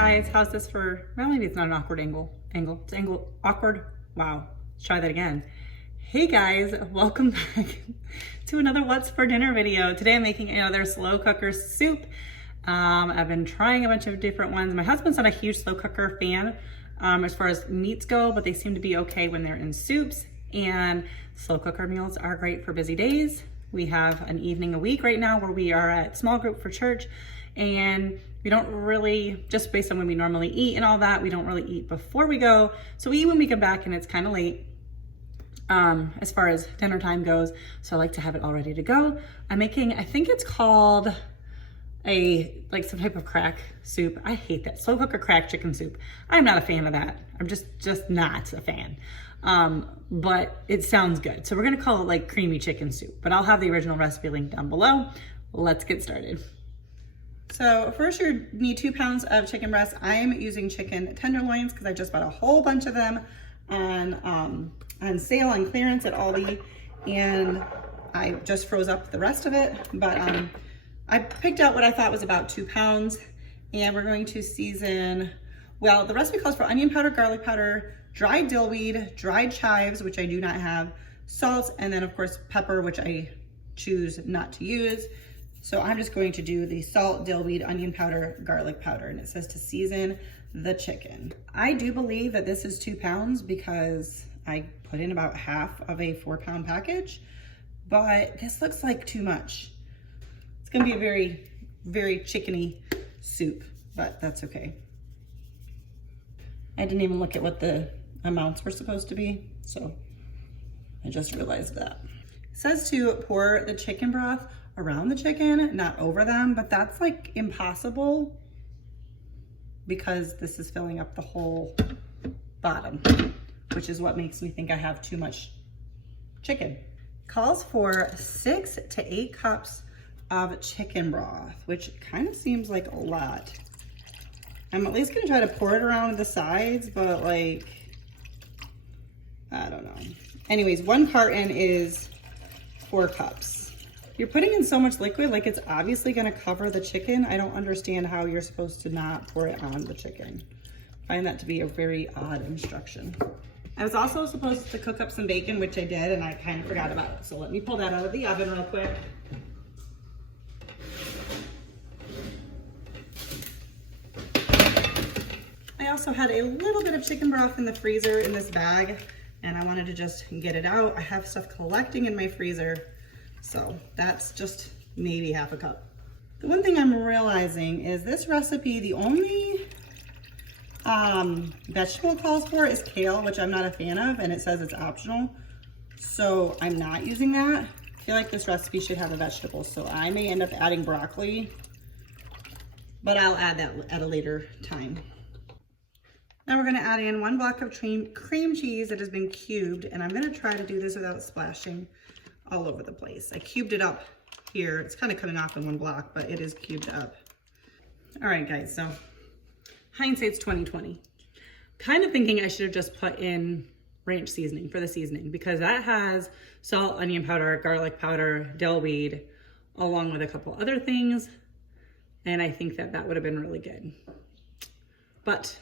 guys, how's this for, well, maybe it's not an awkward it's awkward. Wow, let's try that again. Hey guys, welcome back to another What's for Dinner video. Today I'm making another slow cooker soup. I've been trying a bunch of different ones. My husband's not a huge slow cooker fan as far as meats go, but they seem to be okay when they're in soups. And slow cooker meals are great for busy days. We have an evening a week right now where we are at small group for church, and we don't really, just based on when we normally eat and all that, we don't really eat before we go. So we eat when we come back and it's kind of late as far as dinner time goes. So I like to have it all ready to go. I'm making, I think it's called some type of crack soup. I hate that. Slow cooker crack chicken soup. I'm not a fan of that. I'm just not a fan. But it sounds good. So we're gonna call it like creamy chicken soup, but I'll have the original recipe linked down below. Let's get started. So first you need 2 pounds of chicken breast. I'm using chicken tenderloins because I just bought a whole bunch of them on sale, on clearance at Aldi, and I just froze up the rest of it. But I picked out what I thought was about 2 pounds, and we're going to season, well, the recipe calls for onion powder, garlic powder, dried dillweed, dried chives, which I do not have, salt, and then of course pepper, which I choose not to use. So I'm just going to do the salt, dillweed, onion powder, garlic powder, and it says to season the chicken. I do believe that this is 2 pounds because I put in about half of a 4-pound package, but this looks like too much. It's gonna be a very, very chickeny soup, but that's okay. I didn't even look at what the amounts were supposed to be, so I just realized that. It says to pour the chicken broth around the chicken, not over them, but that's like impossible because this is filling up the whole bottom, which is what makes me think I have too much chicken. Calls for 6 to 8 cups of chicken broth, which kind of seems like a lot. I'm at least gonna try to pour it around the sides, but like, I don't know. Anyways, 1 carton is 4 cups. You're putting in so much liquid, like it's obviously gonna cover the chicken. I don't understand how you're supposed to not pour it on the chicken. I find that to be a very odd instruction. I was also supposed to cook up some bacon, which I did, and I kind of forgot about it. So let me pull that out of the oven real quick. I also had a little bit of chicken broth in the freezer in this bag, and I wanted to just get it out. I have stuff collecting in my freezer, so that's just maybe half a cup. The one thing I'm realizing is this recipe, the only vegetable it calls for is kale, which I'm not a fan of, and it says it's optional, so I'm not using that. I feel like this recipe should have a vegetable, so I may end up adding broccoli, but I'll add that at a later time. Now we're gonna add in 1 block of cream cheese that has been cubed, and I'm gonna try to do this without splashing all over the place. I cubed it up here. It's kind of coming off in 1 block, but it is cubed up. All right, guys, so hindsight's 2020. Kind of thinking I should have just put in ranch seasoning for the seasoning, because that has salt, onion powder, garlic powder, dill weed, along with a couple other things, and I think that would have been really good. But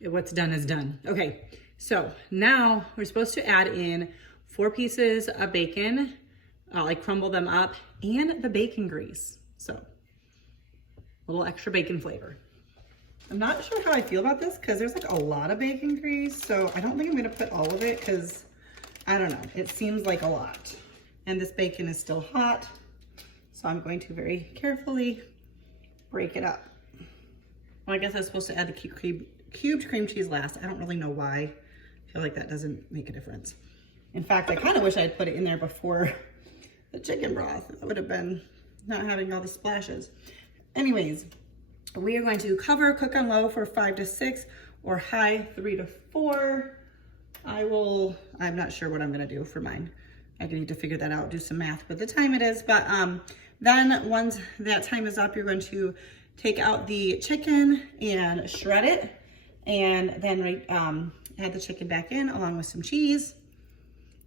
what's done is done. Okay, so now we're supposed to add in 4 pieces of bacon, like crumble them up, and the bacon grease. So a little extra bacon flavor. I'm not sure how I feel about this because there's like a lot of bacon grease, so I don't think I'm gonna put all of it because I don't know, it seems like a lot. And this bacon is still hot, so I'm going to very carefully break it up. Well, I guess I was supposed to add the cubed cream cheese last. I don't really know why. I feel like that doesn't make a difference. In fact, I kind of wish I had put it in there before the chicken broth. That would have been not having all the splashes. Anyways, we are going to cook on low for 5 to 6 or high 3 to 4. I'm not sure what I'm gonna do for mine. I need to figure that out, do some math with the time it is. But then once that time is up, you're going to take out the chicken and shred it, and then add the chicken back in along with some cheese.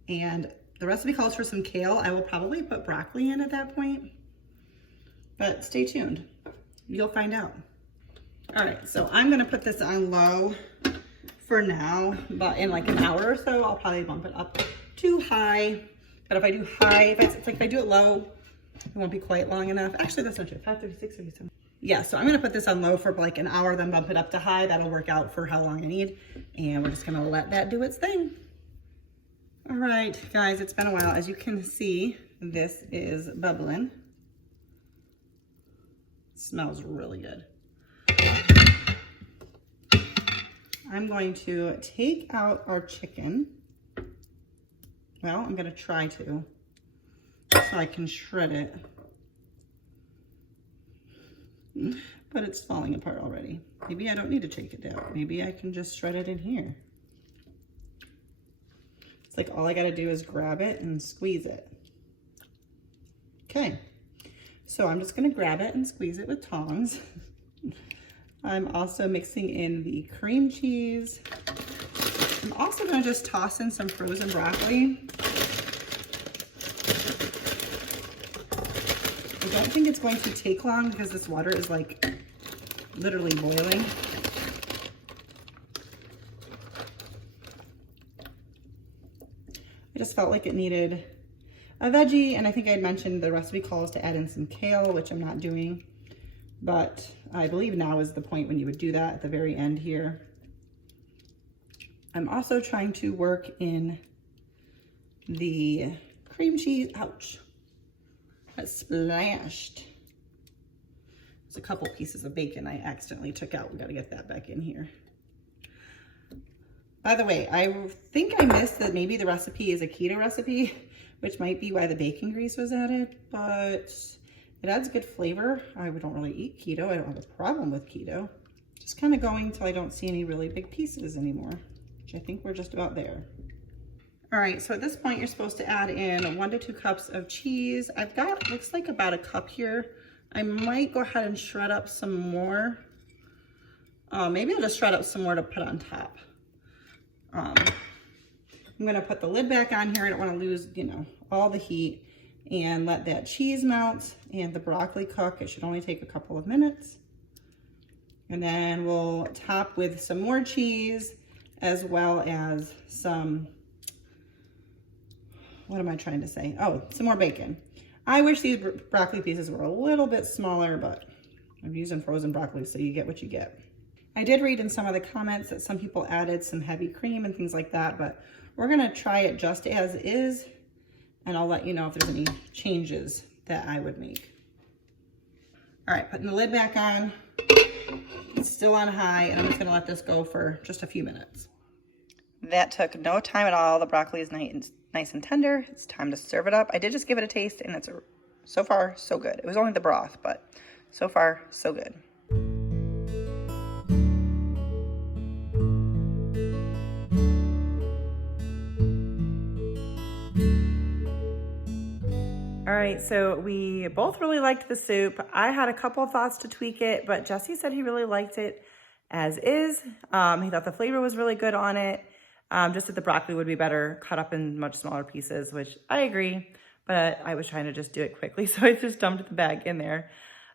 And the recipe calls for some kale. I will probably put broccoli in at that point, but stay tuned. You'll find out. All right, so I'm gonna put this on low for now, but in like an hour or so, I'll probably bump it up to high. But if I do high, it's like if I do it low, it won't be quite long enough. Actually, that's not true. 5:36, 37. Yeah, so I'm gonna put this on low for like an hour, then bump it up to high. That'll work out for how long I need. And we're just gonna let that do its thing. All right, guys, it's been a while. As you can see, this is bubbling. It smells really good. I'm going to take out our chicken. Well, I'm gonna try to, so I can shred it. But it's falling apart already. Maybe I don't need to take it out. Maybe I can just shred it in here. It's like all I gotta do is grab it and squeeze it. Okay, so I'm just gonna grab it and squeeze it with tongs. I'm also mixing in the cream cheese. I'm also gonna just toss in some frozen broccoli. I don't think it's going to take long because this water is like literally boiling. I just felt like it needed a veggie, and I think I had mentioned the recipe calls to add in some kale, which I'm not doing, but I believe now is the point when you would do that at the very end here. I'm also trying to work in the cream cheese. Ouch, that splashed. There's a couple pieces of bacon I accidentally took out. We got to get that back in here. By the way, I think I missed that maybe the recipe is a keto recipe, which might be why the bacon grease was added, but it adds good flavor. I don't really eat keto. I don't have a problem with keto. Just kind of going till I don't see any really big pieces anymore, which I think we're just about there. All right, so at this point, you're supposed to add in 1 to 2 cups of cheese. I've got, looks like about a cup here. I might go ahead and shred up some more. Maybe I'll just shred up some more to put on top. I'm gonna put the lid back on here. I don't wanna lose, you know, all the heat, and let that cheese melt and the broccoli cook. It should only take a couple of minutes. And then we'll top with some more cheese as well as some, what am I trying to say? Oh, some more bacon. I wish these broccoli pieces were a little bit smaller, but I'm using frozen broccoli, so you get what you get. I did read in some of the comments that some people added some heavy cream and things like that, but we're gonna try it just as is, and I'll let you know if there's any changes that I would make. All right, putting the lid back on. It's still on high, and I'm just gonna let this go for just a few minutes. That took no time at all. The broccoli is nice and tender. It's time to serve it up. I did just give it a taste, and it's so far so good. It was only the broth, but so far so good. All right, so we both really liked the soup. I had a couple of thoughts to tweak it, but Jesse said he really liked it as is. He thought the flavor was really good on it. Just that the broccoli would be better cut up in much smaller pieces, which I agree, but I was trying to just do it quickly, so I just dumped the bag in there.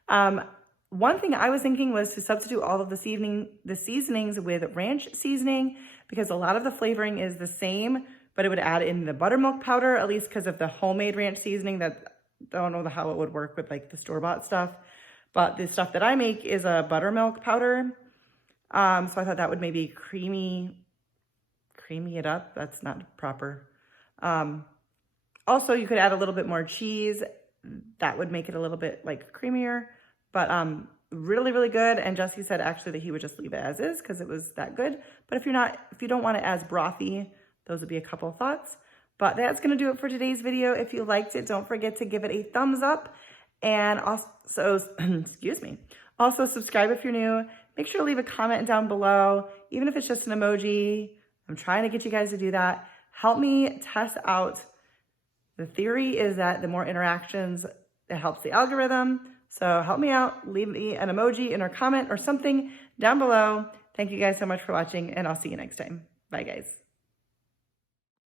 One thing I was thinking was to substitute all of the seasonings with ranch seasoning, because a lot of the flavoring is the same, but it would add in the buttermilk powder, at least because of the homemade ranch seasoning. That I don't know how it would work with like the store-bought stuff, but the stuff that I make is a buttermilk powder. So I thought that would maybe creamy it up. That's not proper. Also, you could add a little bit more cheese. That would make it a little bit like creamier, but really, really good. And Jesse said actually that he would just leave it as is because it was that good. But if you don't want it as brothy, those would be a couple of thoughts. But that's going to do it for today's video. If you liked it, don't forget to give it a thumbs up. And also, excuse me, also subscribe if you're new. Make sure to leave a comment down below, even if it's just an emoji. I'm trying to get you guys to do that. Help me test out. The theory is that the more interactions, it helps the algorithm. So help me out. Leave me an emoji in or comment or something down below. Thank you guys so much for watching, and I'll see you next time. Bye, guys.